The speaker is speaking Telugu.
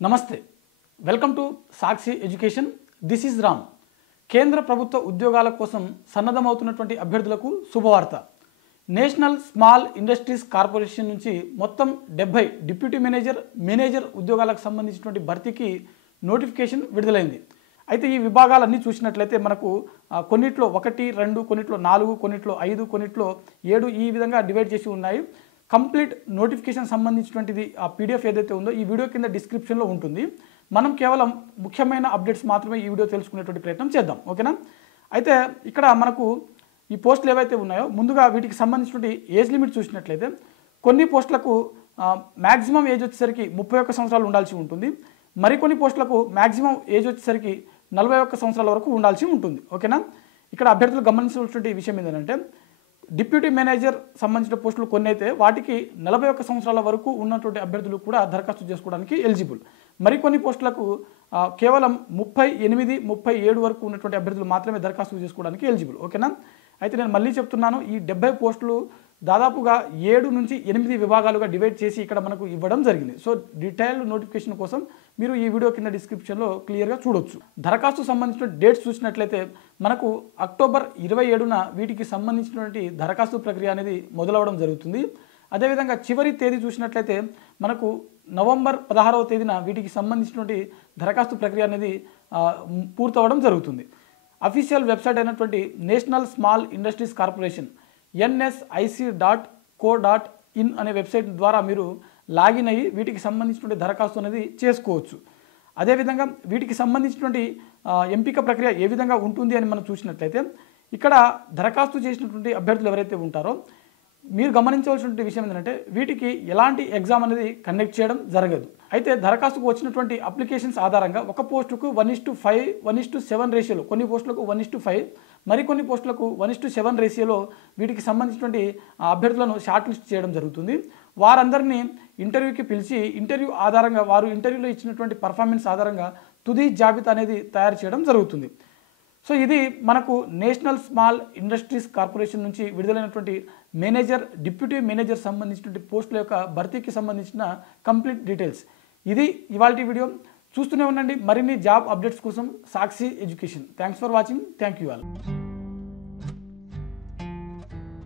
నమస్తే welcome to Sakshi education this is Ram కేంద్ర ప్రభుత్వ ఉద్యోగాల కోసం సన్నద్ధమవుతున్నటువంటి అభ్యర్థులకు శుభవార్త నేషనల్ స్మాల్ ఇండస్ట్రీస్ కార్పొరేషన్ నుంచి మొత్తం 70 డిప్యూటీ మేనేజర్ ఉద్యోగాలకు సంబంధించినటువంటి భర్తీకి నోటిఫికేషన్ విడుదలైంది అయితే ఈ విభాగాలన్నీ చూసినట్లయితే మనకు కొన్నిట్లో 1 2 కొన్నిట్లో 4 కొన్నిట్లో 5 కొన్నిట్లో 7 ఈ విధంగా డివైడ్ చేసి ఉన్నాయి కంప్లీట్ నోటిఫికేషన్ సంబంధించినటువంటిది ఆ పీడిఎఫ్ ఏదైతే ఉందో ఈ వీడియో కింద డిస్క్రిప్షన్లో ఉంటుంది మనం కేవలం ముఖ్యమైన అప్డేట్స్ మాత్రమే ఈ వీడియో తెలుసుకునేటువంటి ప్రయత్నం చేద్దాం ఓకేనా అయితే ఇక్కడ మనకు ఈ పోస్టులు ఏవైతే ఉన్నాయో ముందుగా వీటికి సంబంధించినటువంటి ఏజ్ లిమిట్ చూసినట్లయితే కొన్ని పోస్టులకు మ్యాక్సిమం ఏజ్ వచ్చేసరికి 31 సంవత్సరాలు ఉండాల్సి ఉంటుంది మరికొన్ని పోస్టులకు మ్యాక్సిమం ఏజ్ వచ్చేసరికి 41 సంవత్సరాల వరకు ఉండాల్సి ఉంటుంది ఓకేనా ఇక్కడ అభ్యర్థులు గమనించాల్సిన విషయం ఏంటంటే డిప్యూటీ మేనేజర్ సంబంధించిన పోస్టులు కొన్ని అయితే వాటికి 41 సంవత్సరాల వరకు ఉన్నటువంటి అభ్యర్థులు కూడా దరఖాస్తు చేసుకోవడానికి ఎలిజిబుల్ మరికొన్ని పోస్టులకు కేవలం 38 37 వరకు ఉన్నటువంటి అభ్యర్థులు మాత్రమే దరఖాస్తు చేసుకోవడానికి ఎలిజిబుల్ ఓకేనా అయితే నేను మళ్ళీ చెప్తున్నాను ఈ 70 పోస్టులు దాదాపుగా 7 నుంచి 8 విభాగాలుగా డివైడ్ చేసి ఇక్కడ మనకు ఇవ్వడం జరిగింది సో డీటెయిల్డ్ నోటిఫికేషన్ కోసం మీరు ఈ వీడియో కింద డిస్క్రిప్షన్లో క్లియర్గా చూడొచ్చు దరఖాస్తు సంబంధించిన డేట్స్ చూసినట్లయితే మనకు అక్టోబర్ 27న వీటికి సంబంధించినటువంటి దరఖాస్తు ప్రక్రియ అనేది మొదలవడం జరుగుతుంది అదేవిధంగా చివరి తేదీ చూసినట్లయితే మనకు నవంబర్ 16వ తేదీన వీటికి సంబంధించినటువంటి దరఖాస్తు ప్రక్రియ అనేది పూర్తవడం జరుగుతుంది అఫీషియల్ వెబ్సైట్ అయినటువంటి national small industries corporation nsic.co.in అనే వెబ్సైట్ ద్వారా మీరు లాగిన్ అయ్యి వీటికి సంబంధించినటువంటి దరఖాస్తు అనేది చేసుకోవచ్చు అదేవిధంగా వీటికి సంబంధించినటువంటి ఎంపిక ప్రక్రియ ఏ విధంగా ఉంటుంది అని మనం చూసినట్లయితే ఇక్కడ దరఖాస్తు చేసినటువంటి అభ్యర్థులు ఎవరైతే ఉంటారో మీరు గమనించవలసిన విషయం ఏంటంటే వీటికి ఎలాంటి ఎగ్జామ్ అనేది కండక్ట్ చేయడం జరగదు అయితే దరఖాస్తుకు వచ్చినటువంటి అప్లికేషన్స్ ఆధారంగా ఒక పోస్టుకు 1:5 1:7 రేషియోలో కొన్ని పోస్టులకు 1:5 మరికొన్ని పోస్టులకు 1:7 రేషియోలో వీటికి సంబంధించినటువంటి అభ్యర్థులను షార్ట్ లిస్ట్ చేయడం జరుగుతుంది వారందరినీ ఇంటర్వ్యూకి పిలిచి ఇంటర్వ్యూ ఆధారంగా వారు ఇంటర్వ్యూలో ఇచ్చినటువంటి పర్ఫార్మెన్స్ ఆధారంగా తుది జాబితా అనేది తయారు చేయడం జరుగుతుంది సో ఇది మనకు నేషనల్ స్మాల్ ఇండస్ట్రీస్ కార్పొరేషన్ నుంచి విడుదలైనటువంటి డిప్యూటీ మేనేజర్ సంబంధించినటువంటి పోస్టుల యొక్క భర్తీకి సంబంధించిన కంప్లీట్ డీటెయిల్స్ ఇది ఇవాల్టి వీడియో చూస్తూనే ఉండండి మరిన్ని జాబ్ అప్డేట్స్ కోసం Sakshi education thanks for watching thank you all